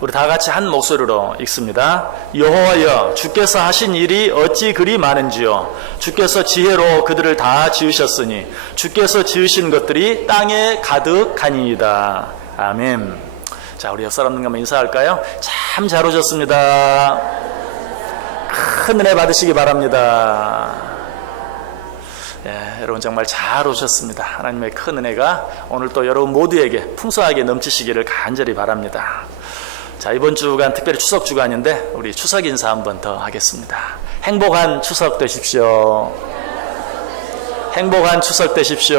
우리 다 같이 한 목소리로 읽습니다. 여호와여, 주께서 하신 일이 어찌 그리 많은지요. 주께서 지혜로 그들을 다 지으셨으니 주께서 지으신 것들이 땅에 가득하니이다. 아멘. 자, 우리 옆 사람들과 한번 인사할까요? 참 잘 오셨습니다. 큰 은혜 받으시기 바랍니다. 예, 여러분 정말 잘 오셨습니다. 하나님의 큰 은혜가 오늘 또 여러분 모두에게 풍성하게 넘치시기를 간절히 바랍니다. 자, 이번 주간 특별히 추석 주간인데 우리 추석 인사 한 번 더 하겠습니다. 행복한 추석 되십시오. 행복한 추석 되십시오.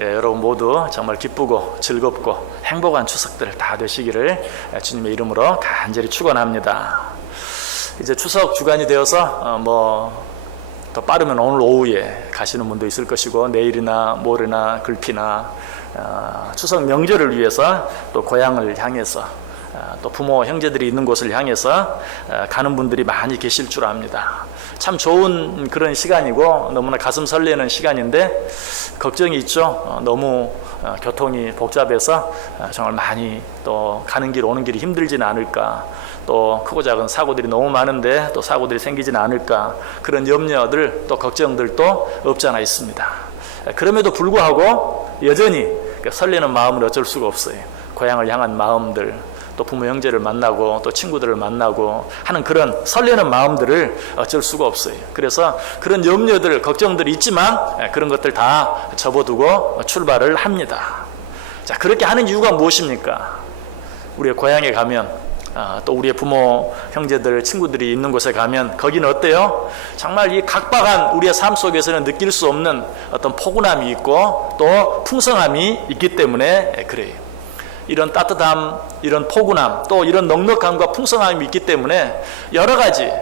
예, 여러분 모두 정말 기쁘고 즐겁고 행복한 추석들 다 되시기를 주님의 이름으로 간절히 축원합니다. 이제 추석 주간이 되어서 더 빠르면 오늘 오후에 가시는 분도 있을 것이고 내일이나 모레나 글피나 추석 명절을 위해서 또 고향을 향해서 또 부모 형제들이 있는 곳을 향해서 가는 분들이 많이 계실 줄 압니다. 참 좋은 그런 시간이고 너무나 가슴 설레는 시간인데 걱정이 있죠. 너무 교통이 복잡해서 정말 많이 또 가는 길 오는 길이 힘들지는 않을까, 또 크고 작은 사고들이 너무 많은데 또 사고들이 생기지는 않을까, 그런 염려들 또 걱정들도 없지 않아 있습니다. 그럼에도 불구하고 여전히 설레는 마음은 어쩔 수가 없어요. 고향을 향한 마음들, 또 부모 형제를 만나고 또 친구들을 만나고 하는 그런 설레는 마음들을 어쩔 수가 없어요. 그래서 그런 염려들, 걱정들이 있지만 그런 것들 다 접어두고 출발을 합니다. 자, 그렇게 하는 이유가 무엇입니까? 우리의 고향에 가면 또 우리의 부모, 형제들, 친구들이 있는 곳에 가면 거기는 어때요? 정말 이 각박한 우리의 삶 속에서는 느낄 수 없는 어떤 포근함이 있고 또 풍성함이 있기 때문에 그래요. 이런 따뜻함, 이런 포근함, 또 이런 넉넉함과 풍성함이 있기 때문에 여러 가지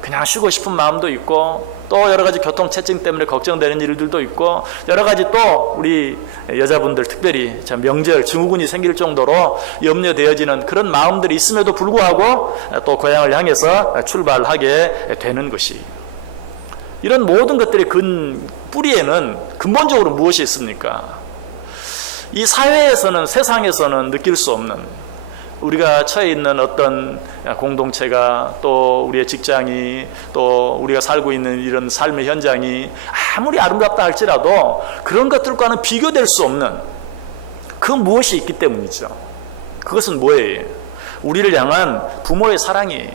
그냥 쉬고 싶은 마음도 있고 또 여러 가지 교통체증 때문에 걱정되는 일들도 있고 여러 가지 또 우리 여자분들 특별히 명절, 증후군이 생길 정도로 염려되어지는 그런 마음들이 있음에도 불구하고 또 고향을 향해서 출발하게 되는 것이, 이런 모든 것들의 뿌리에는 근본적으로 무엇이 있습니까? 이 사회에서는, 세상에서는 느낄 수 없는, 우리가 처해 있는 어떤 공동체가, 또 우리의 직장이, 또 우리가 살고 있는 이런 삶의 현장이 아무리 아름답다 할지라도 그런 것들과는 비교될 수 없는 그 무엇이 있기 때문이죠. 그것은 뭐예요? 우리를 향한 부모의 사랑이에요.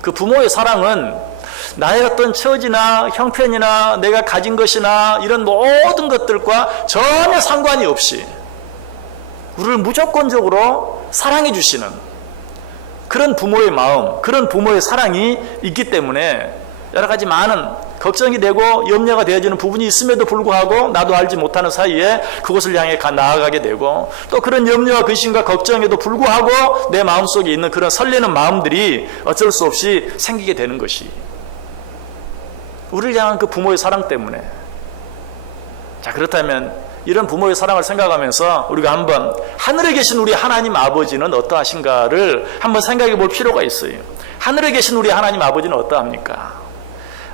그 부모의 사랑은 나의 어떤 처지나 형편이나 내가 가진 것이나 이런 모든 것들과 전혀 상관이 없이 우리를 무조건적으로 사랑해 주시는 그런 부모의 마음, 그런 부모의 사랑이 있기 때문에 여러 가지 많은 걱정이 되고 염려가 되어지는 부분이 있음에도 불구하고 나도 알지 못하는 사이에 그곳을 향해 나아가게 되고, 또 그런 염려와 근심과 걱정에도 불구하고 내 마음속에 있는 그런 설레는 마음들이 어쩔 수 없이 생기게 되는 것이 우리를 향한 그 부모의 사랑 때문에. 자, 그렇다면 이런 부모의 사랑을 생각하면서 우리가 한번 하늘에 계신 우리 하나님 아버지는 어떠하신가를 한번 생각해 볼 필요가 있어요. 하늘에 계신 우리 하나님 아버지는 어떠합니까?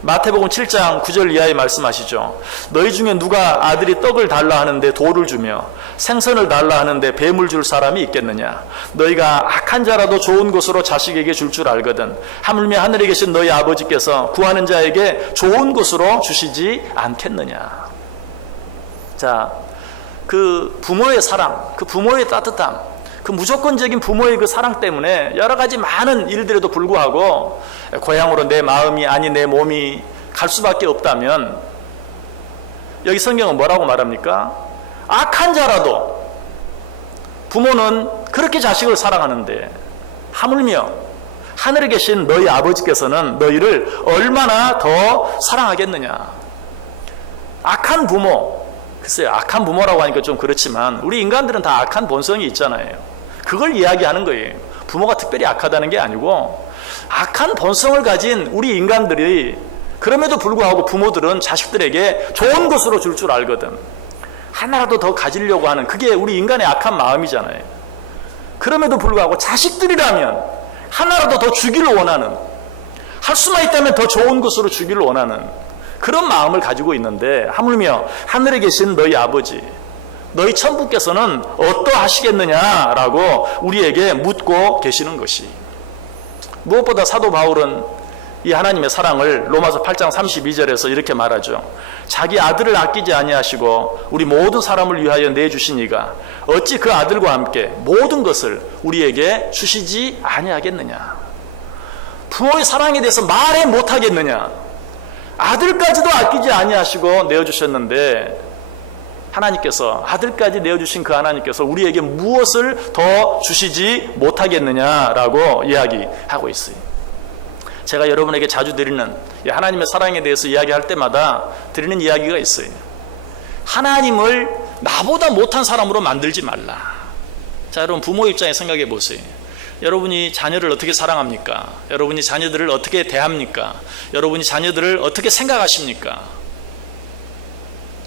마태복음 7장 9절 이하에 말씀하시죠. 너희 중에 누가 아들이 떡을 달라 하는데 돌을 주며 생선을 달라 하는데 뱀을 줄 사람이 있겠느냐? 너희가 악한 자라도 좋은 것으로 자식에게 줄 알거든 하물며 하늘에 계신 너희 아버지께서 구하는 자에게 좋은 것으로 주시지 않겠느냐? 자, 그 부모의 사랑, 그 부모의 따뜻함, 그 무조건적인 부모의 그 사랑 때문에 여러 가지 많은 일들에도 불구하고 고향으로 내 마음이 아니 내 몸이 갈 수밖에 없다면, 여기 성경은 뭐라고 말합니까? 악한 자라도, 부모는 그렇게 자식을 사랑하는데 하물며 하늘에 계신 너희 아버지께서는 너희를 얼마나 더 사랑하겠느냐? 악한 부모, 글쎄요, 악한 부모라고 하니까 좀 그렇지만 우리 인간들은 다 악한 본성이 있잖아요. 그걸 이야기하는 거예요. 부모가 특별히 악하다는 게 아니고 악한 본성을 가진 우리 인간들이, 그럼에도 불구하고 부모들은 자식들에게 좋은 것으로 줄 알거든. 하나라도 더 가지려고 하는, 그게 우리 인간의 악한 마음이잖아요. 그럼에도 불구하고 자식들이라면 하나라도 더 주기를 원하는, 할 수만 있다면 더 좋은 것으로 주기를 원하는 그런 마음을 가지고 있는데, 하물며 하늘에 계신 너희 아버지, 너희 천부께서는 어떠하시겠느냐라고 우리에게 묻고 계시는 것이. 무엇보다 사도 바울은 이 하나님의 사랑을 로마서 8장 32절에서 이렇게 말하죠. 자기 아들을 아끼지 아니하시고 우리 모든 사람을 위하여 내주신 이가 어찌 그 아들과 함께 모든 것을 우리에게 주시지 아니하겠느냐. 부모의 사랑에 대해서 말해 못하겠느냐. 아들까지도 아끼지 아니하시고 내어주셨는데 하나님께서 아들까지 내어주신 그 하나님께서 우리에게 무엇을 더 주시지 못하겠느냐라고 이야기하고 있어요. 제가 여러분에게 자주 드리는 하나님의 사랑에 대해서 이야기할 때마다 드리는 이야기가 있어요. 하나님을 나보다 못한 사람으로 만들지 말라. 자, 여러분 부모 입장에 생각해 보세요. 여러분이 자녀를 어떻게 사랑합니까? 여러분이 자녀들을 어떻게 대합니까? 여러분이 자녀들을 어떻게 생각하십니까?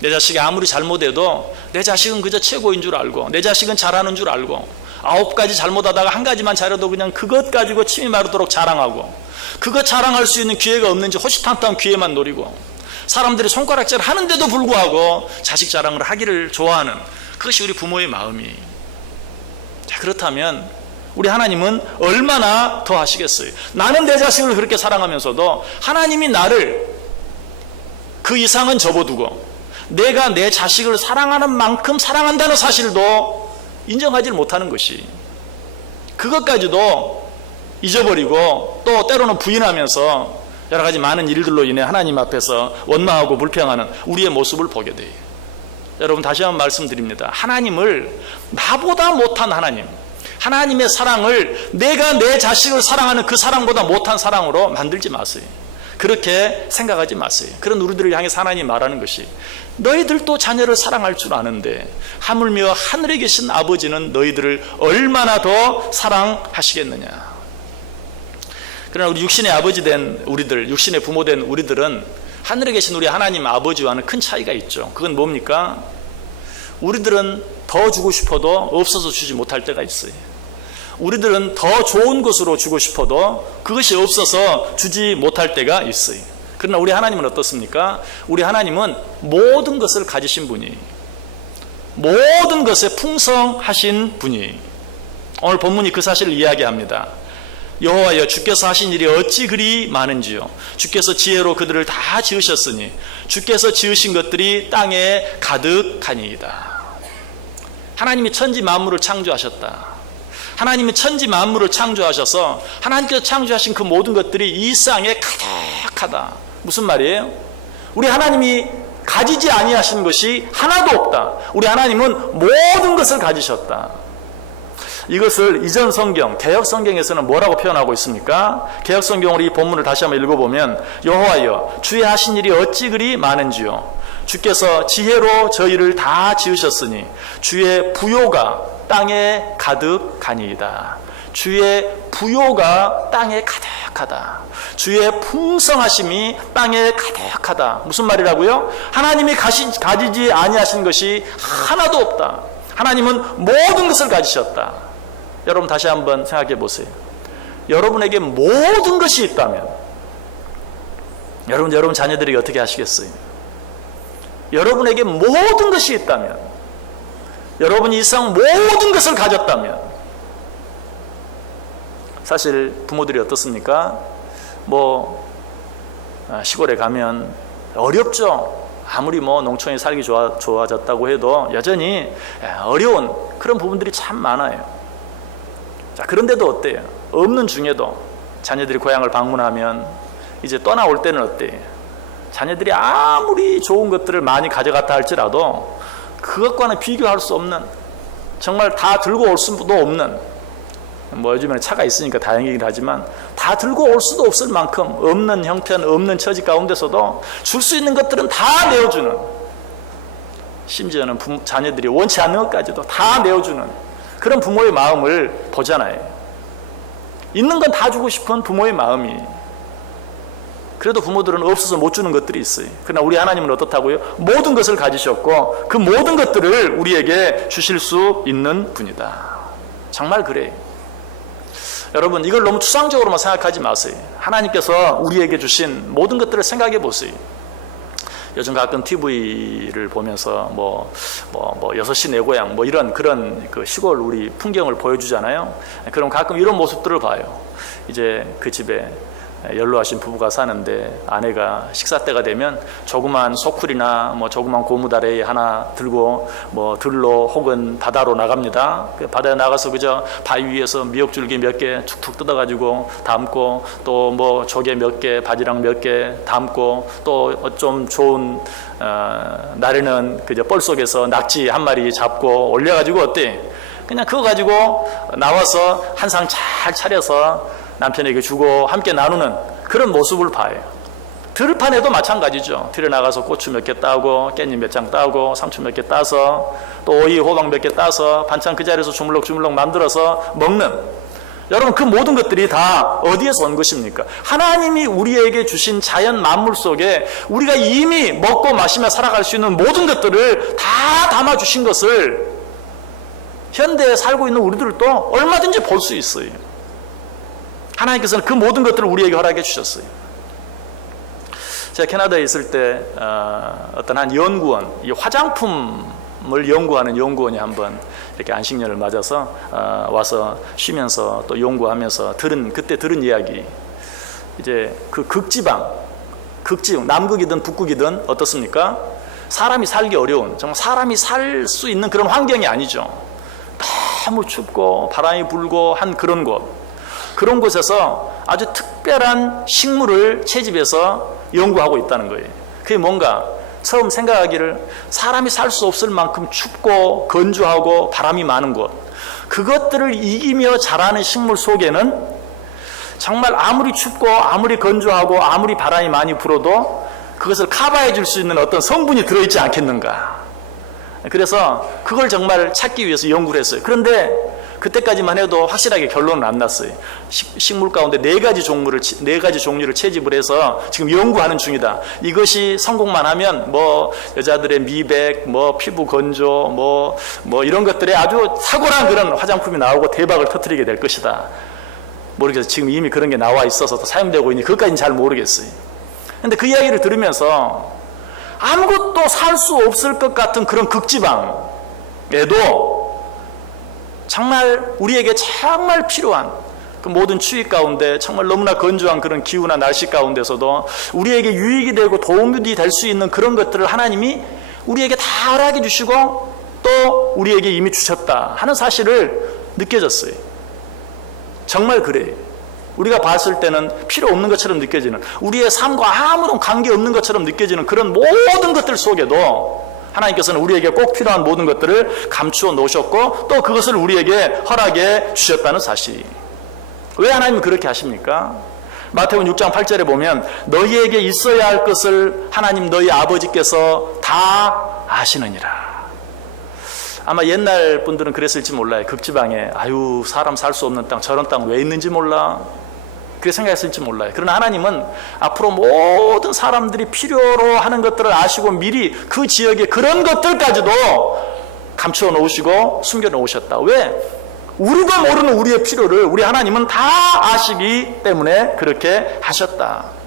내 자식이 아무리 잘못해도 내 자식은 그저 최고인 줄 알고, 내 자식은 잘하는 줄 알고, 9가지 잘못하다가 한 가지만 잘해도 그냥 그것 가지고 침이 마르도록 자랑하고, 그것 자랑할 수 있는 기회가 없는지 호시탐탐 기회만 노리고, 사람들이 손가락질 하는데도 불구하고 자식 자랑을 하기를 좋아하는, 그것이 우리 부모의 마음이. 자, 그렇다면 우리 하나님은 얼마나 더 하시겠어요? 나는 내 자식을 그렇게 사랑하면서도 하나님이 나를 그 이상은 접어두고 내가 내 자식을 사랑하는 만큼 사랑한다는 사실도 인정하지 못하는 것이, 그것까지도 잊어버리고 또 때로는 부인하면서 여러 가지 많은 일들로 인해 하나님 앞에서 원망하고 불평하는 우리의 모습을 보게 돼요. 여러분 다시 한번 말씀드립니다. 하나님을 나보다 못한 하나님, 하나님의 사랑을 내가 내 자식을 사랑하는 그 사랑보다 못한 사랑으로 만들지 마세요. 그렇게 생각하지 마세요. 그런 우리들을 향해서 하나님이 말하는 것이, 너희들도 자녀를 사랑할 줄 아는데 하물며 하늘에 계신 아버지는 너희들을 얼마나 더 사랑하시겠느냐. 그러나 우리 육신의 아버지 된 우리들, 육신의 부모 된 우리들은 하늘에 계신 우리 하나님 아버지와는 큰 차이가 있죠. 그건 뭡니까? 우리들은 더 주고 싶어도 없어서 주지 못할 때가 있어요. 우리들은 더 좋은 것으로 주고 싶어도 그것이 없어서 주지 못할 때가 있어요. 그러나 우리 하나님은 어떻습니까? 우리 하나님은 모든 것을 가지신 분이, 모든 것에 풍성하신 분이. 오늘 본문이 그 사실을 이야기합니다. 여호와여, 주께서 하신 일이 어찌 그리 많은지요. 주께서 지혜로 그들을 다 지으셨으니 주께서 지으신 것들이 땅에 가득하니이다. 하나님이 천지 만물을 창조하셨다. 하나님이 천지 만물을 창조하셔서 하나님께서 창조하신 그 모든 것들이 이 땅에 가득하다. 무슨 말이에요? 우리 하나님이 가지지 아니하신 것이 하나도 없다. 우리 하나님은 모든 것을 가지셨다. 이것을 이전 성경, 개역 성경에서는 뭐라고 표현하고 있습니까? 개역 성경으로 이 본문을 다시 한번 읽어보면, 여호와여, 주의 하신 일이 어찌 그리 많은지요. 주께서 지혜로 저희를 다 지으셨으니 주의 부요가 땅에 가득하니이다. 주의 부요가 땅에 가득하다. 주의 풍성하심이 땅에 가득하다. 무슨 말이라고요? 하나님이 가지지 아니하신 것이 하나도 없다. 하나님은 모든 것을 가지셨다. 여러분 다시 한번 생각해 보세요. 여러분에게 모든 것이 있다면 여러분 자녀들에게 어떻게 하시겠어요? 여러분에게 모든 것이 있다면, 여러분이 이 세상 모든 것을 가졌다면, 사실 부모들이 어떻습니까? 시골에 가면 어렵죠. 아무리 농촌이 살기 좋아졌다고 해도 여전히 어려운 그런 부분들이 참 많아요. 자, 그런데도 어때요? 없는 중에도 자녀들이 고향을 방문하면 이제 떠나올 때는 어때요? 자녀들이 아무리 좋은 것들을 많이 가져갔다 할지라도 그것과는 비교할 수 없는, 정말 다 들고 올 수도 없는, 요즘에는 차가 있으니까 다행이긴 하지만 다 들고 올 수도 없을 만큼 없는 형편, 없는 처지 가운데서도 줄 수 있는 것들은 다 내어주는, 심지어는 자녀들이 원치 않는 것까지도 다 내어주는 그런 부모의 마음을 보잖아요. 있는 건 다 주고 싶은 부모의 마음이. 그래도 부모들은 없어서 못 주는 것들이 있어요. 그러나 우리 하나님은 어떻다고요? 모든 것을 가지셨고 그 모든 것들을 우리에게 주실 수 있는 분이다. 정말 그래요. 여러분, 이걸 너무 추상적으로만 생각하지 마세요. 하나님께서 우리에게 주신 모든 것들을 생각해 보세요. 요즘 가끔 TV를 보면서 6시 내 고향 이런 그런 그 시골 우리 풍경을 보여주잖아요. 그럼 가끔 이런 모습들을 봐요. 이제 그 집에 연로하신 부부가 사는데 아내가 식사 때가 되면 조그만 소쿠리나 조그만 고무다리 하나 들고 들로 혹은 바다로 나갑니다. 바다에 나가서 그저 바위 위에서 미역줄기 몇 개 툭툭 뜯어가지고 담고 또 조개 몇 개, 바지락 몇 개 담고 또 좀 좋은 날에는 그저 뻘 속에서 낙지 한 마리 잡고 올려가지고 어때? 그냥 그거 가지고 나와서 한 상 잘 차려서 남편에게 주고 함께 나누는 그런 모습을 봐요. 들판에도 마찬가지죠. 들에 나가서 고추 몇 개 따고 깻잎 몇 장 따고 상추 몇 개 따서 또 오이 호박 몇 개 따서 반찬 그 자리에서 주물럭주물럭 만들어서 먹는, 여러분 그 모든 것들이 다 어디에서 온 것입니까? 하나님이 우리에게 주신 자연 만물 속에 우리가 이미 먹고 마시며 살아갈 수 있는 모든 것들을 다 담아주신 것을 현대에 살고 있는 우리들도 얼마든지 볼 수 있어요. 하나님께서는 그 모든 것들을 우리에게 허락해 주셨어요. 제가 캐나다에 있을 때 어떤 한 연구원, 이 화장품을 연구하는 연구원이 한번 이렇게 안식년을 맞아서 와서 쉬면서 또 연구하면서 그때 들은 이야기, 이제 그 극지방, 남극이든 북극이든 어떻습니까? 사람이 살기 어려운, 정말 사람이 살 수 있는 그런 환경이 아니죠. 너무 춥고 바람이 불고 한 그런 곳. 그런 곳에서 아주 특별한 식물을 채집해서 연구하고 있다는 거예요. 그게 뭔가 처음 생각하기를 사람이 살 수 없을 만큼 춥고 건조하고 바람이 많은 곳, 그것들을 이기며 자라는 식물 속에는 정말 아무리 춥고 아무리 건조하고 아무리 바람이 많이 불어도 그것을 커버해 줄 수 있는 어떤 성분이 들어있지 않겠는가. 그래서 그걸 정말 찾기 위해서 연구를 했어요. 그런데 그때까지만 해도 확실하게 결론은 안 났어요. 식물 가운데 네 가지 종류를 채집을 해서 지금 연구하는 중이다. 이것이 성공만 하면 여자들의 미백, 피부 건조, 이런 것들에 아주 탁월한 그런 화장품이 나오고 대박을 터뜨리게 될 것이다. 모르겠어요. 지금 이미 그런 게 나와 있어서 또 사용되고 있니 그것까지는 잘 모르겠어요. 근데 그 이야기를 들으면서 아무것도 살 수 없을 것 같은 그런 극지방에도 정말 우리에게 정말 필요한 그 모든 추위 가운데 정말 너무나 건조한 그런 기후나 날씨 가운데서도 우리에게 유익이 되고 도움이 될 수 있는 그런 것들을 하나님이 우리에게 다 허락해 주시고 또 우리에게 이미 주셨다 하는 사실을 느껴졌어요. 정말 그래요. 우리가 봤을 때는 필요 없는 것처럼 느껴지는, 우리의 삶과 아무런 관계없는 것처럼 느껴지는 그런 모든 것들 속에도 하나님께서는 우리에게 꼭 필요한 모든 것들을 감추어 놓으셨고 또 그것을 우리에게 허락해 주셨다는 사실. 왜 하나님은 그렇게 하십니까? 마태복음 6장 8절에 보면 너희에게 있어야 할 것을 하나님 너희 아버지께서 다 아시느니라. 아마 옛날 분들은 그랬을지 몰라요. 극지방에 사람 살 수 없는 땅, 저런 땅 왜 있는지 몰라, 그렇게 생각했을지 몰라요. 그러나 하나님은 앞으로 모든 사람들이 필요로 하는 것들을 아시고 미리 그 지역에 그런 것들까지도 감추어 놓으시고 숨겨 놓으셨다. 왜? 우리도 모르는 우리의 필요를 우리 하나님은 다 아시기 때문에 그렇게 하셨다.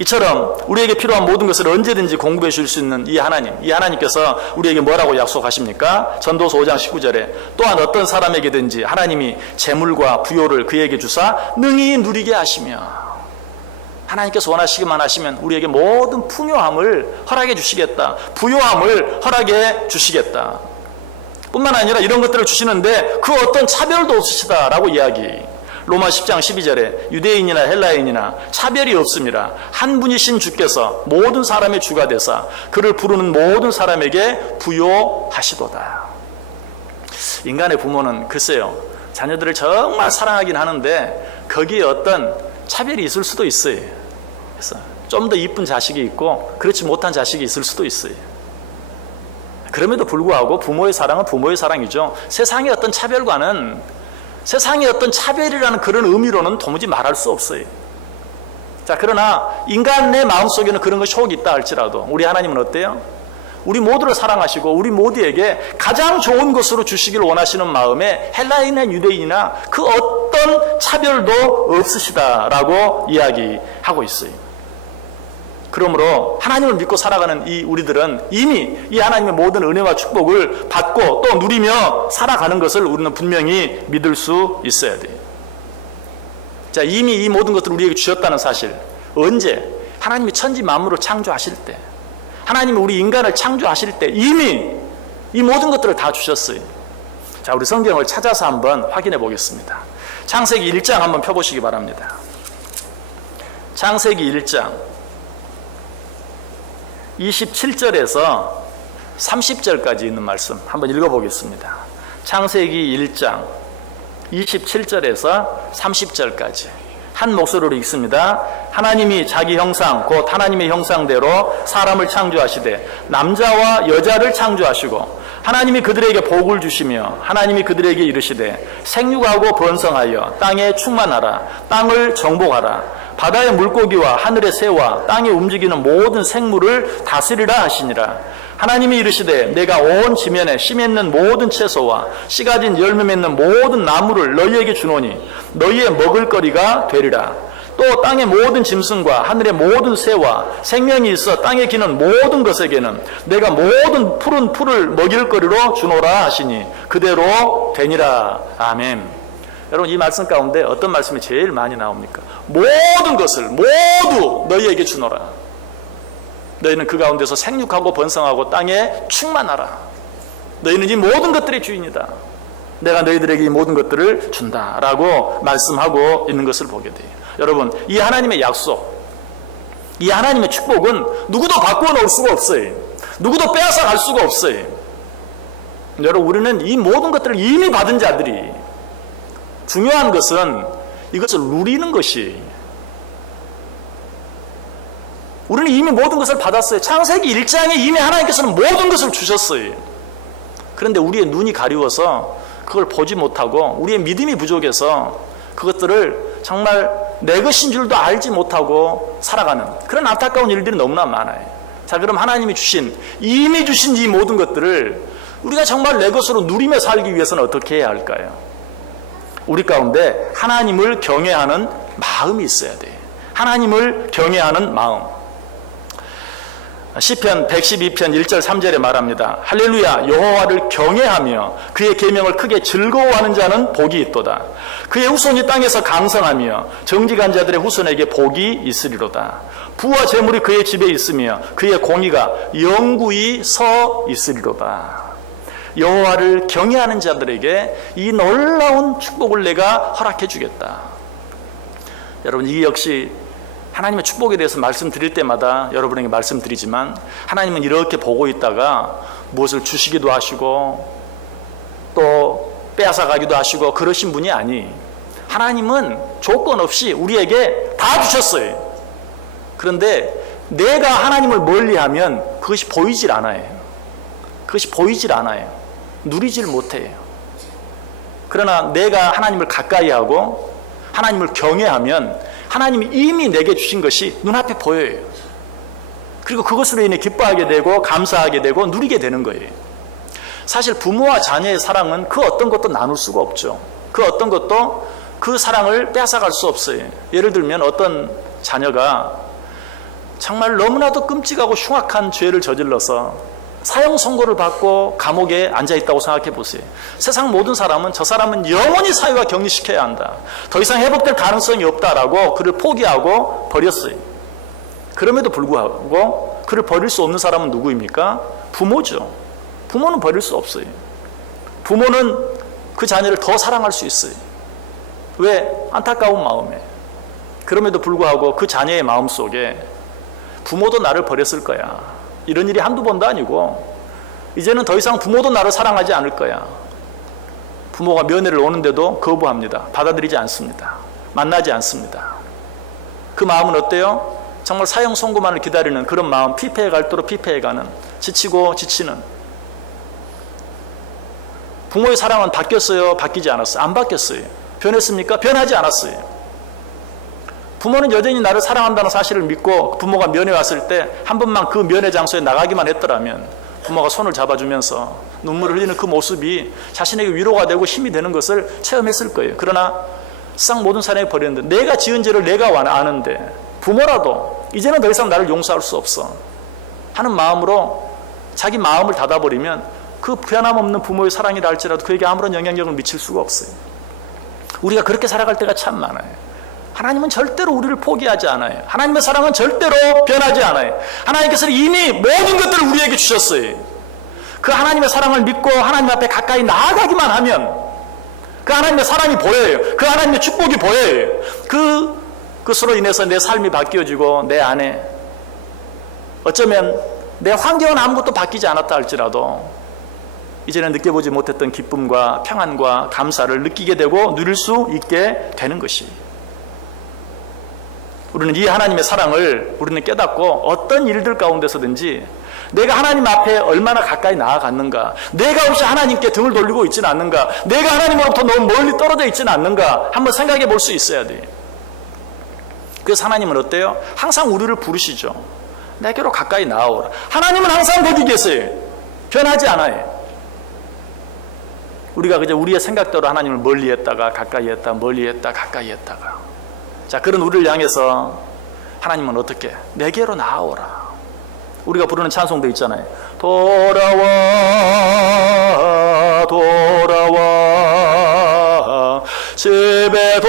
이처럼 우리에게 필요한 모든 것을 언제든지 공급해 줄 수 있는 이 하나님께서 우리에게 뭐라고 약속하십니까? 전도서 5장 19절에 또한 어떤 사람에게든지 하나님이 재물과 부요를 그에게 주사 능히 누리게 하시며, 하나님께서 원하시기만 하시면 우리에게 모든 풍요함을 허락해 주시겠다. 부요함을 허락해 주시겠다. 뿐만 아니라 이런 것들을 주시는데 그 어떤 차별도 없으시다라고 이야기. 로마 10장 12절에 유대인이나 헬라인이나 차별이 없음이라 한 분이신 주께서 모든 사람의 주가 되사 그를 부르는 모든 사람에게 부요하시도다. 인간의 부모는 글쎄요, 자녀들을 정말 사랑하긴 하는데 거기에 어떤 차별이 있을 수도 있어요. 그래서 좀 더 이쁜 자식이 있고 그렇지 못한 자식이 있을 수도 있어요. 그럼에도 불구하고 부모의 사랑은 부모의 사랑이죠. 세상의 어떤 차별이라는 그런 의미로는 도무지 말할 수 없어요. 자, 그러나 인간의 마음속에는 그런 것이 혹 있다 할지라도 우리 하나님은 어때요? 우리 모두를 사랑하시고 우리 모두에게 가장 좋은 것으로 주시기를 원하시는 마음에 헬라인이나 유대인이나 그 어떤 차별도 없으시다라고 이야기하고 있어요. 그러므로 하나님을 믿고 살아가는 이 우리들은 이미 이 하나님의 모든 은혜와 축복을 받고 또 누리며 살아가는 것을 우리는 분명히 믿을 수 있어야 돼요. 자, 이미 이 모든 것들을 우리에게 주셨다는 사실. 언제? 하나님이 천지 만물을 창조하실 때, 하나님이 우리 인간을 창조하실 때 이미 이 모든 것들을 다 주셨어요. 자, 우리 성경을 찾아서 한번 확인해 보겠습니다. 창세기 1장 한번 펴보시기 바랍니다. 창세기 1장 27절에서 30절까지 있는 말씀 한번 읽어보겠습니다. 창세기 1장 27절에서 30절까지 한 목소리로 읽습니다. 하나님이 자기 형상 곧 하나님의 형상대로 사람을 창조하시되 남자와 여자를 창조하시고 하나님이 그들에게 복을 주시며 하나님이 그들에게 이르시되 생육하고 번성하여 땅에 충만하라. 땅을 정복하라. 바다의 물고기와 하늘의 새와 땅에 움직이는 모든 생물을 다스리라 하시니라. 하나님이 이르시되 내가 온 지면에 씨 맺는 모든 채소와 씨 가진 열매 맺는 모든 나무를 너희에게 주노니 너희의 먹을거리가 되리라. 또 땅의 모든 짐승과 하늘의 모든 새와 생명이 있어 땅에 기는 모든 것에게는 내가 모든 푸른 풀을 먹일거리로 주노라 하시니 그대로 되니라. 아멘. 여러분, 이 말씀 가운데 어떤 말씀이 제일 많이 나옵니까? 모든 것을 모두 너희에게 주노라. 너희는 그 가운데서 생육하고 번성하고 땅에 충만하라. 너희는 이 모든 것들의 주인이다. 내가 너희들에게 이 모든 것들을 준다라고 말씀하고 있는 것을 보게 돼요. 여러분, 이 하나님의 약속, 이 하나님의 축복은 누구도 바꾸어 놓을 수가 없어요. 누구도 빼앗아 갈 수가 없어요. 여러분, 우리는 이 모든 것들을 이미 받은 자들이, 중요한 것은 이것을 누리는 것이, 우리는 이미 모든 것을 받았어요. 창세기 1장에 이미 하나님께서는 모든 것을 주셨어요. 그런데 우리의 눈이 가리워서 그걸 보지 못하고 우리의 믿음이 부족해서 그것들을 정말 내 것인 줄도 알지 못하고 살아가는 그런 안타까운 일들이 너무나 많아요. 자, 그럼 하나님이 이미 주신 이 모든 것들을 우리가 정말 내 것으로 누리며 살기 위해서는 어떻게 해야 할까요? 우리 가운데 하나님을 경외하는 마음이 있어야 돼요. 하나님을 경외하는 마음. 시편 112편 1절 3절에 말합니다. 할렐루야, 여호와를 경외하며 그의 계명을 크게 즐거워하는 자는 복이 있도다. 그의 후손이 땅에서 강성하며 정직한 자들의 후손에게 복이 있으리로다. 부와 재물이 그의 집에 있으며 그의 공의가 영구히 서 있으리로다. 여호와를 경외하는 자들에게 이 놀라운 축복을 내가 허락해 주겠다. 여러분, 이 역시 하나님의 축복에 대해서 말씀드릴 때마다 여러분에게 말씀드리지만 하나님은 이렇게 보고 있다가 무엇을 주시기도 하시고 또 빼앗아가기도 하시고 그러신 분이 아니, 하나님은 조건 없이 우리에게 다 주셨어요. 그런데 내가 하나님을 멀리하면 그것이 보이질 않아요. 그것이 보이질 않아요. 누리질 못해요. 그러나 내가 하나님을 가까이 하고 하나님을 경외하면 하나님이 이미 내게 주신 것이 눈앞에 보여요. 그리고 그것으로 인해 기뻐하게 되고 감사하게 되고 누리게 되는 거예요. 사실 부모와 자녀의 사랑은 그 어떤 것도 나눌 수가 없죠. 그 어떤 것도 그 사랑을 뺏어갈 수 없어요. 예를 들면 어떤 자녀가 정말 너무나도 끔찍하고 흉악한 죄를 저질러서 사형 선고를 받고 감옥에 앉아있다고 생각해 보세요. 세상 모든 사람은 저 사람은 영원히 사회와 격리시켜야 한다. 더 이상 회복될 가능성이 없다라고 그를 포기하고 버렸어요. 그럼에도 불구하고 그를 버릴 수 없는 사람은 누구입니까? 부모죠. 부모는 버릴 수 없어요. 부모는 그 자녀를 더 사랑할 수 있어요. 왜? 안타까운 마음에. 그럼에도 불구하고 그 자녀의 마음속에 부모도 나를 버렸을 거야. 이런 일이 한두 번도 아니고 이제는 더 이상 부모도 나를 사랑하지 않을 거야. 부모가 면회를 오는데도 거부합니다. 받아들이지 않습니다. 만나지 않습니다. 그 마음은 어때요? 정말 사형 선고만을 기다리는 그런 마음, 피폐해 갈도록 피폐해가는, 지치고 지치는. 부모의 사랑은 바뀌었어요? 바뀌지 않았어요? 안 바뀌었어요. 변했습니까? 변하지 않았어요. 부모는 여전히 나를 사랑한다는 사실을 믿고 부모가 면회 왔을 때 한 번만 그 면회 장소에 나가기만 했더라면 부모가 손을 잡아주면서 눈물을 흘리는 그 모습이 자신에게 위로가 되고 힘이 되는 것을 체험했을 거예요. 그러나 세상 모든 사람이 버렸는데 내가 지은 죄를 내가 아는데 부모라도 이제는 더 이상 나를 용서할 수 없어 하는 마음으로 자기 마음을 닫아버리면 그 변함없는 부모의 사랑이라 할지라도 그에게 아무런 영향력을 미칠 수가 없어요. 우리가 그렇게 살아갈 때가 참 많아요. 하나님은 절대로 우리를 포기하지 않아요. 하나님의 사랑은 절대로 변하지 않아요. 하나님께서는 이미 모든 것들을 우리에게 주셨어요. 그 하나님의 사랑을 믿고 하나님 앞에 가까이 나아가기만 하면 그 하나님의 사랑이 보여요. 그 하나님의 축복이 보여요. 그것으로 인해서 내 삶이 바뀌어지고 내 안에 어쩌면 내 환경은 아무것도 바뀌지 않았다 할지라도 이제는 느껴보지 못했던 기쁨과 평안과 감사를 느끼게 되고 누릴 수 있게 되는 것이, 우리는 이 하나님의 사랑을 우리는 깨닫고 어떤 일들 가운데서든지 내가 하나님 앞에 얼마나 가까이 나아갔는가, 내가 혹시 하나님께 등을 돌리고 있지는 않는가, 내가 하나님으로부터 너무 멀리 떨어져 있지는 않는가 한번 생각해 볼 수 있어야 돼. 그래서 하나님은 어때요? 항상 우리를 부르시죠. 내게로 가까이 나아오라. 하나님은 항상 거기 계세요. 변하지 않아요. 우리가 그저 우리의 생각대로 하나님을 멀리 했다가 가까이 했다, 멀리 했다, 가까이 했다가. 자, 그런 우리를 향해서 하나님은 어떻게? 내게로 나아오라. 우리가 부르는 찬송도 있잖아요. 돌아와 돌아와 집에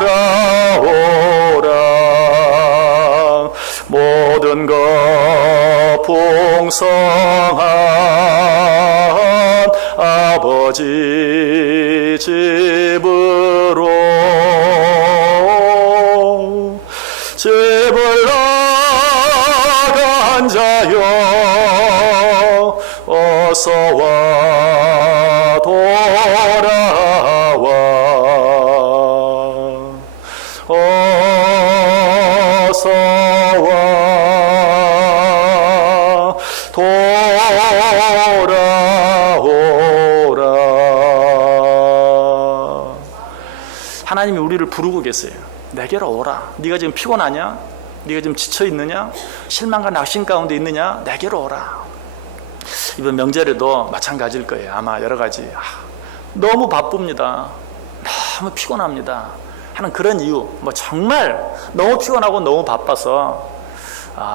돌아오라. 모든 것 풍성한 아버지 집으로 집을 나간 자여 어서와 돌아와 어서와 돌아오라. 하나님이 우리를 부르고 계세요. 내게로 오라. 네가 지금 피곤하냐? 네가 지금 지쳐있느냐? 실망과 낙심 가운데 있느냐? 내게로 오라. 이번 명절에도 마찬가지일 거예요. 아마 여러 가지 너무 바쁩니다, 너무 피곤합니다 하는 그런 이유, 정말 너무 피곤하고 너무 바빠서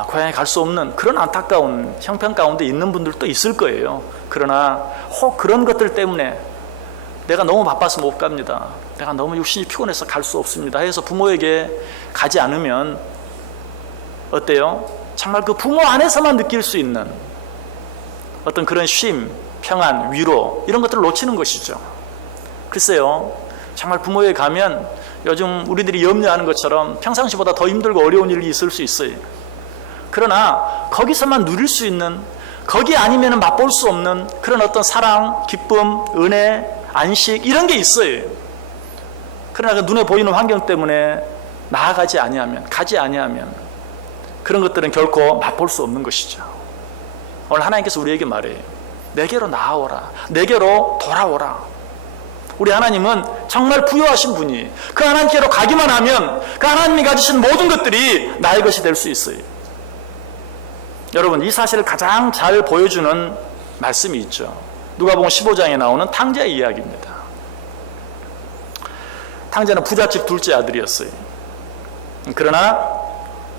고향에 갈 수 없는 그런 안타까운 형편 가운데 있는 분들도 있을 거예요. 그러나 혹 그런 것들 때문에 내가 너무 바빠서 못 갑니다, 내가 너무 육신이 피곤해서 갈 수 없습니다 해서 부모에게 가지 않으면 어때요? 정말 그 부모 안에서만 느낄 수 있는 어떤 그런 쉼, 평안, 위로, 이런 것들을 놓치는 것이죠. 글쎄요, 정말 부모에 가면 요즘 우리들이 염려하는 것처럼 평상시보다 더 힘들고 어려운 일이 있을 수 있어요. 그러나 거기서만 누릴 수 있는, 거기 아니면 맛볼 수 없는 그런 어떤 사랑, 기쁨, 은혜, 안식, 이런 게 있어요. 그러나 그 눈에 보이는 환경 때문에 나아가지 아니하면, 가지 아니하면 그런 것들은 결코 맛볼 수 없는 것이죠. 오늘 하나님께서 우리에게 말해요. 내게로 나아오라. 내게로 돌아오라. 우리 하나님은 정말 부유하신 분이, 그 하나님께로 가기만 하면 그 하나님이 가지신 모든 것들이 나의 것이 될 수 있어요. 여러분, 이 사실을 가장 잘 보여주는 말씀이 있죠. 누가복음 15장에 나오는 탕자의 이야기입니다. 탕자는 부잣집 둘째 아들이었어요. 그러나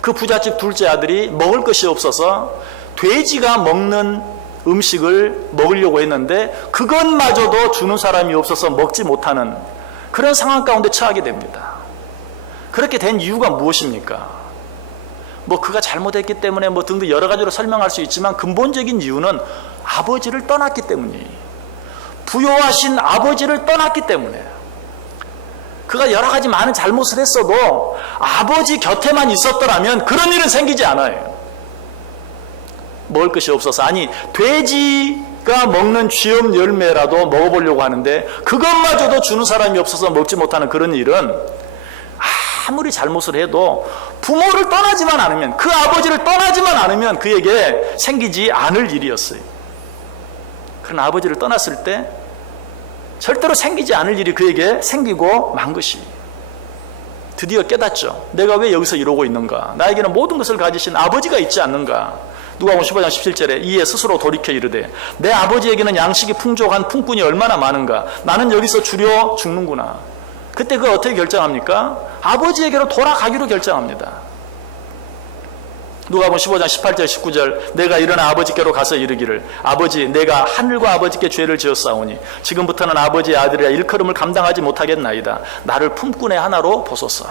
그 부잣집 둘째 아들이 먹을 것이 없어서 돼지가 먹는 음식을 먹으려고 했는데 그것마저도 주는 사람이 없어서 먹지 못하는 그런 상황 가운데 처하게 됩니다. 그렇게 된 이유가 무엇입니까? 그가 잘못했기 때문에 등등 여러 가지로 설명할 수 있지만 근본적인 이유는 아버지를 떠났기 때문이에요. 부요하신 아버지를 떠났기 때문에. 그가 여러 가지 많은 잘못을 했어도 아버지 곁에만 있었더라면 그런 일은 생기지 않아요. 먹을 것이 없어서, 아니 돼지가 먹는 쥐염 열매라도 먹어보려고 하는데 그것마저도 주는 사람이 없어서 먹지 못하는 그런 일은 아무리 잘못을 해도 부모를 떠나지만 않으면, 그 아버지를 떠나지만 않으면 그에게 생기지 않을 일이었어요. 그러나 아버지를 떠났을 때 절대로 생기지 않을 일이 그에게 생기고 만 것이, 드디어 깨닫죠. 내가 왜 여기서 이러고 있는가? 나에게는 모든 것을 가지신 아버지가 있지 않는가? 누가복음 15장 17절에 이에 스스로 돌이켜 이르되 내 아버지에게는 양식이 풍족한 품꾼이 얼마나 많은가? 나는 여기서 주려 죽는구나. 그때 그가 어떻게 결정합니까? 아버지에게로 돌아가기로 결정합니다. 누가복음 15장 18절 19절 내가 일어나 아버지께로 가서 이르기를 아버지 내가 하늘과 아버지께 죄를 지었사오니 지금부터는 아버지의 아들이라 일컬음을 감당하지 못하겠나이다. 나를 품꾼의 하나로 보소서.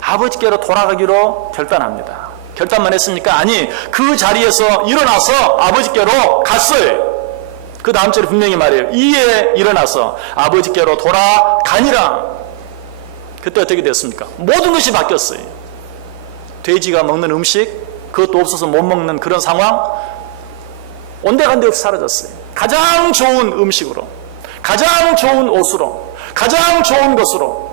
아버지께로 돌아가기로 결단합니다. 결단만 했습니까? 아니, 그 자리에서 일어나서 아버지께로 갔어요. 그 다음 절에 분명히 말해요. 이에 일어나서 아버지께로 돌아가니라. 그때 어떻게 됐습니까? 모든 것이 바뀌었어요. 돼지가 먹는 음식, 그것도 없어서 못 먹는 그런 상황, 온데간데 없이 사라졌어요. 가장 좋은 음식으로, 가장 좋은 옷으로, 가장 좋은 것으로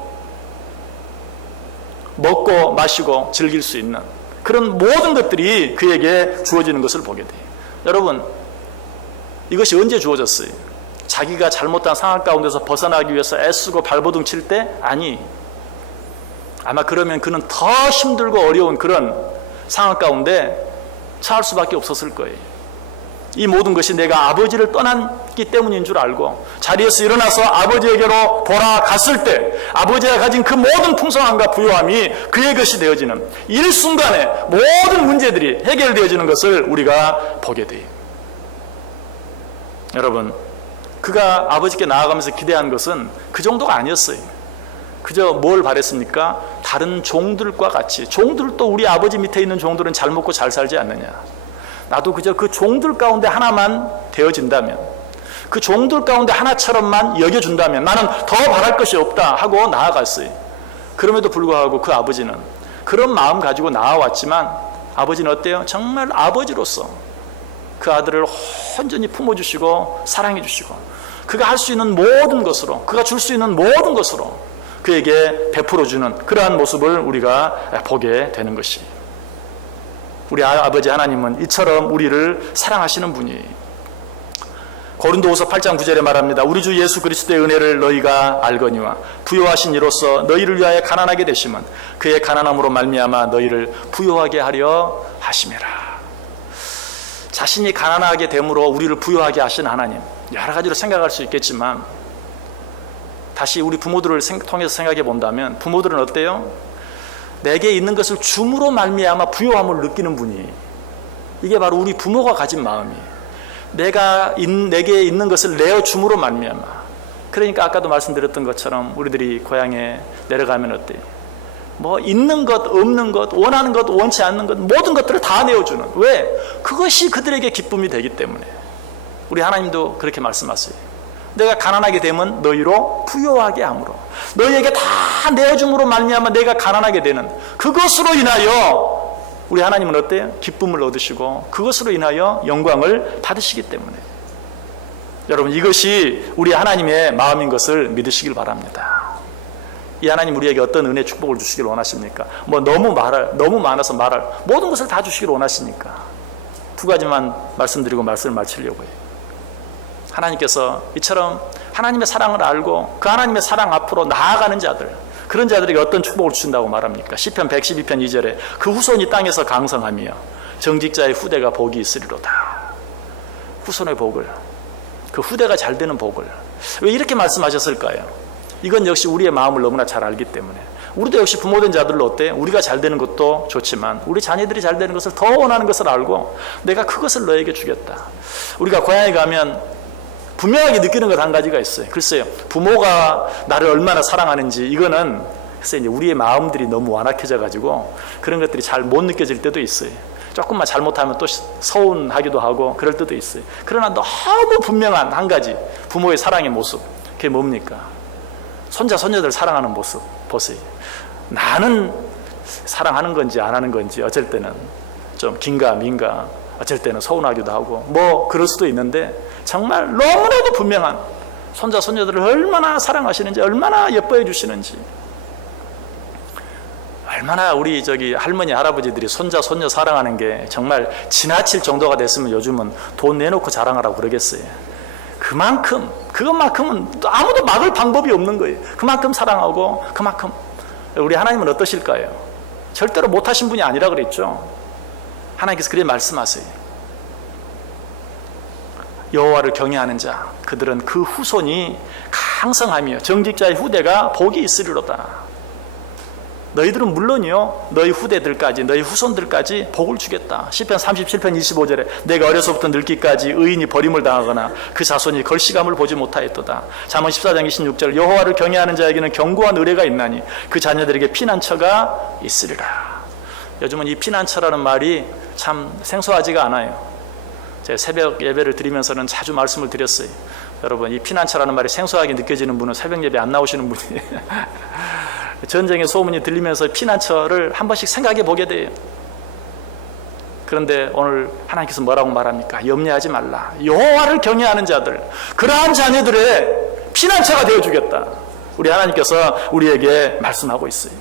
먹고 마시고 즐길 수 있는 그런 모든 것들이 그에게 주어지는 것을 보게 돼요. 여러분, 이것이 언제 주어졌어요? 자기가 잘못한 상황 가운데서 벗어나기 위해서 애쓰고 발버둥 칠 때? 아니, 아마 그러면 그는 더 힘들고 어려운 그런 상황 가운데 처할 수밖에 없었을 거예요. 이 모든 것이 내가 아버지를 떠났기 때문인 줄 알고 자리에서 일어나서 아버지에게로 돌아갔을 때 아버지가 가진 그 모든 풍성함과 부요함이 그의 것이 되어지는 일순간에 모든 문제들이 해결되어지는 것을 우리가 보게 돼요. 여러분, 그가 아버지께 나아가면서 기대한 것은 그 정도가 아니었어요. 그저 뭘 바랬습니까? 다른 종들과 같이, 종들도 우리 아버지 밑에 있는 종들은 잘 먹고 잘 살지 않느냐, 나도 그저 그 종들 가운데 하나만 되어진다면, 그 종들 가운데 하나처럼만 여겨준다면 나는 더 바랄 것이 없다 하고 나아갔어요. 그럼에도 불구하고 그 아버지는 그런 마음 가지고 나아왔지만 아버지는 어때요? 정말 아버지로서 그 아들을 온전히 품어주시고 사랑해주시고 그가 할 수 있는 모든 것으로, 그가 줄 수 있는 모든 것으로 그에게 베풀어주는 그러한 모습을 우리가 보게 되는 것이, 우리 아버지 하나님은 이처럼 우리를 사랑하시는 분이에요. 고린도후서 8장 9절에 말합니다. 우리 주 예수 그리스도의 은혜를 너희가 알거니와 부요하신 이로써 너희를 위하여 가난하게 되심은 그의 가난함으로 말미암아 너희를 부요하게 하려 하심이라. 자신이 가난하게 됨으로 우리를 부요하게 하신 하나님, 여러 가지로 생각할 수 있겠지만 다시 우리 부모들을 통해서 생각해 본다면 부모들은 어때요? 내게 있는 것을 줌으로 말미암아 부요함을 느끼는 분이, 이게 바로 우리 부모가 가진 마음이에요. 내게 있는 것을 내어 줌으로 말미암아. 그러니까 아까도 말씀드렸던 것처럼 우리들이 고향에 내려가면 어때요? 뭐 있는 것 없는 것 원하는 것 원치 않는 것 모든 것들을 다 내어주는, 왜? 그것이 그들에게 기쁨이 되기 때문에. 우리 하나님도 그렇게 말씀하세요. 내가 가난하게 되면 너희로 부요하게 함으로, 너희에게 다 내어줌으로 말미암아 내가 가난하게 되는 그것으로 인하여 우리 하나님은 어때요? 기쁨을 얻으시고 그것으로 인하여 영광을 받으시기 때문에. 여러분, 이것이 우리 하나님의 마음인 것을 믿으시길 바랍니다. 이 하나님 우리에게 어떤 은혜 축복을 주시길 원하십니까? 뭐 너무 많아서 말할 모든 것을 다 주시길 원하십니까? 두 가지만 말씀드리고 말씀을 마치려고 해요. 하나님께서 이처럼 하나님의 사랑을 알고 그 하나님의 사랑 앞으로 나아가는 자들, 그런 자들에게 어떤 축복을 주신다고 말합니까? 시편 112편 2절에 그 후손이 땅에서 강성하며 정직자의 후대가 복이 있으리로다. 후손의 복을, 그 후대가 잘 되는 복을. 왜 이렇게 말씀하셨을까요? 이건 역시 우리의 마음을 너무나 잘 알기 때문에. 우리도 역시 부모된 자들로 어때? 우리가 잘 되는 것도 좋지만 우리 자녀들이 잘 되는 것을 더 원하는 것을 알고 내가 그것을 너에게 주겠다. 우리가 고향에 가면 분명하게 느끼는 것 한 가지가 있어요. 글쎄요, 부모가 나를 얼마나 사랑하는지, 이거는 글쎄 이제 우리의 마음들이 너무 완악해져 가지고 그런 것들이 잘 못 느껴질 때도 있어요. 조금만 잘못하면 또 서운하기도 하고 그럴 때도 있어요. 그러나 너무 분명한 한 가지, 부모의 사랑의 모습, 그게 뭡니까? 손자 손녀들 사랑하는 모습 보세요. 나는 사랑하는 건지 안 하는 건지 어쩔 때는 좀 긴가민가, 어쩔 때는 서운하기도 하고 뭐 그럴 수도 있는데, 정말 너무나도 분명한 손자 손녀들을 얼마나 사랑하시는지, 얼마나 예뻐해 주시는지, 얼마나 우리 할머니 할아버지들이 손자 손녀 사랑하는 게 정말 지나칠 정도가 됐으면 요즘은 돈 내놓고 자랑하라고 그러겠어요. 그것만큼은 아무도 막을 방법이 없는 거예요. 그만큼 사랑하고 그만큼. 우리 하나님은 어떠실까요? 절대로 못하신 분이 아니라 그랬죠. 하나님께서 그렇게 말씀하세요. 여호와를 경외하는 자, 그들은 그 후손이 강성하며 정직자의 후대가 복이 있으리로다. 너희들은 물론이요 너희 후대들까지 너희 후손들까지 복을 주겠다. 시편 37편 25절에 내가 어려서부터 늙기까지 의인이 버림을 당하거나 그 자손이 걸시감을 보지 못하였도다. 잠언 14장 26절 여호와를 경외하는 자에게는 견고한 의뢰가 있나니 그 자녀들에게 피난처가 있으리라. 요즘은 이 피난처라는 말이 참 생소하지가 않아요. 제가 새벽 예배를 드리면서는 자주 말씀을 드렸어요. 여러분 이 피난처라는 말이 생소하게 느껴지는 분은 새벽 예배 안 나오시는 분이 전쟁의 소문이 들리면서 피난처를 한 번씩 생각해 보게 돼요. 그런데 오늘 하나님께서 뭐라고 말합니까? 염려하지 말라. 여호와를 경외하는 자들, 그러한 자녀들의 피난처가 되어주겠다. 우리 하나님께서 우리에게 말씀하고 있어요.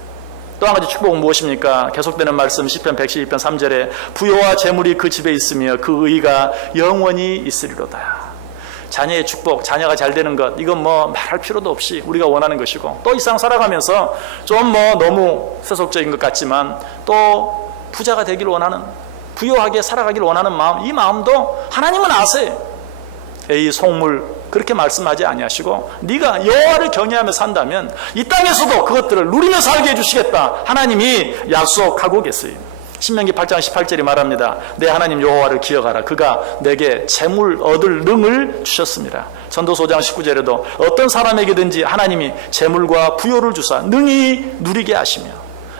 또 한 가지 축복은 무엇입니까? 계속되는 말씀 시편 112편 3절에 부요와 재물이 그 집에 있으며 그 의가 영원히 있으리로다. 자녀의 축복, 자녀가 잘 되는 것, 이건 뭐 말할 필요도 없이 우리가 원하는 것이고, 또 이 세상 살아가면서 좀 뭐 너무 세속적인 것 같지만 또 부자가 되기를 원하는, 부유하게 살아가기를 원하는 마음, 이 마음도 하나님은 아세요. 에이 속물 그렇게 말씀하지 아니하시고 네가 여호와를 경외하며 산다면 이 땅에서도 그것들을 누리며 살게 해주시겠다. 하나님이 약속하고 계세요. 신명기 8장 18절이 말합니다. 내 하나님 여호와를 기억하라. 그가 내게 재물 얻을 능을 주셨습니다. 전도서 5장 19절에도 어떤 사람에게든지 하나님이 재물과 부요를 주사 능히 누리게 하시며,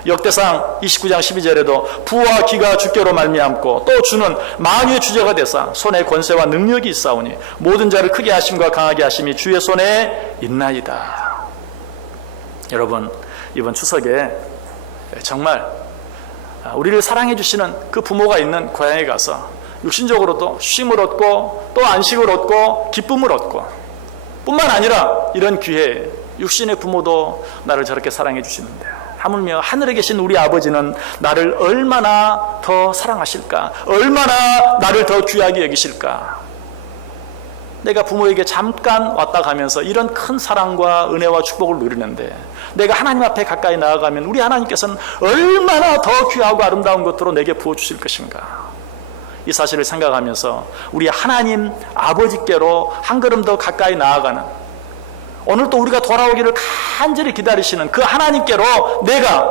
역대상 29장 12절에도 부와 기가 주께로 말미암고 또 주는 만유의 주제가 되사 손에 권세와 능력이 있사오니 모든 자를 크게 하심과 강하게 하심이 주의 손에 있나이다. 여러분 이번 추석에 정말 우리를 사랑해 주시는 그 부모가 있는 고향에 가서 육신적으로도 쉼을 얻고 또 안식을 얻고 기쁨을 얻고, 뿐만 아니라 이런 기회에 육신의 부모도 나를 저렇게 사랑해 주시는데 하물며 하늘에 계신 우리 아버지는 나를 얼마나 더 사랑하실까, 얼마나 나를 더 귀하게 여기실까. 내가 부모에게 잠깐 왔다 가면서 이런 큰 사랑과 은혜와 축복을 누리는데 내가 하나님 앞에 가까이 나아가면 우리 하나님께서는 얼마나 더 귀하고 아름다운 것들로 내게 부어주실 것인가. 이 사실을 생각하면서 우리 하나님 아버지께로 한 걸음 더 가까이 나아가는, 오늘 또 우리가 돌아오기를 간절히 기다리시는 그 하나님께로 내가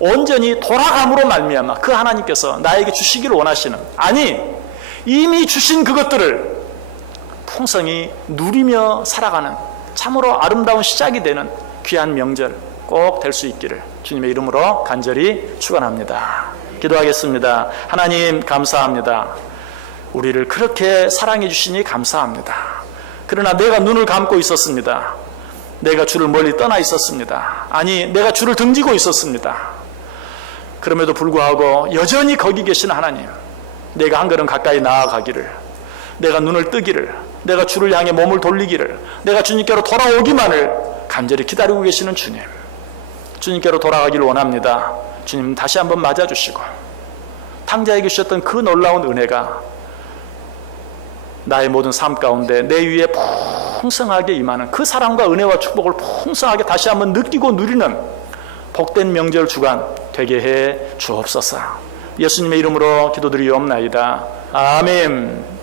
온전히 돌아감으로 말미암아 그 하나님께서 나에게 주시기를 원하시는, 아니 이미 주신 그것들을 풍성히 누리며 살아가는 참으로 아름다운 시작이 되는 귀한 명절 꼭 될 수 있기를 주님의 이름으로 간절히 축원합니다. 기도하겠습니다. 하나님 감사합니다. 우리를 그렇게 사랑해 주시니 감사합니다. 그러나 내가 눈을 감고 있었습니다. 내가 주를 멀리 떠나 있었습니다. 아니 내가 주를 등지고 있었습니다. 그럼에도 불구하고 여전히 거기 계신 하나님, 내가 한 걸음 가까이 나아가기를, 내가 눈을 뜨기를, 내가 주를 향해 몸을 돌리기를, 내가 주님께로 돌아오기만을 간절히 기다리고 계시는 주님, 주님께로 돌아가기를 원합니다. 주님 다시 한번 맞아주시고 탕자에게 주셨던 그 놀라운 은혜가 나의 모든 삶 가운데 내 위에 풍성하게 임하는 그 사랑과 은혜와 축복을 풍성하게 다시 한번 느끼고 누리는 복된 명절 주간 되게 해 주옵소서. 예수님의 이름으로 기도드리옵나이다. 아멘.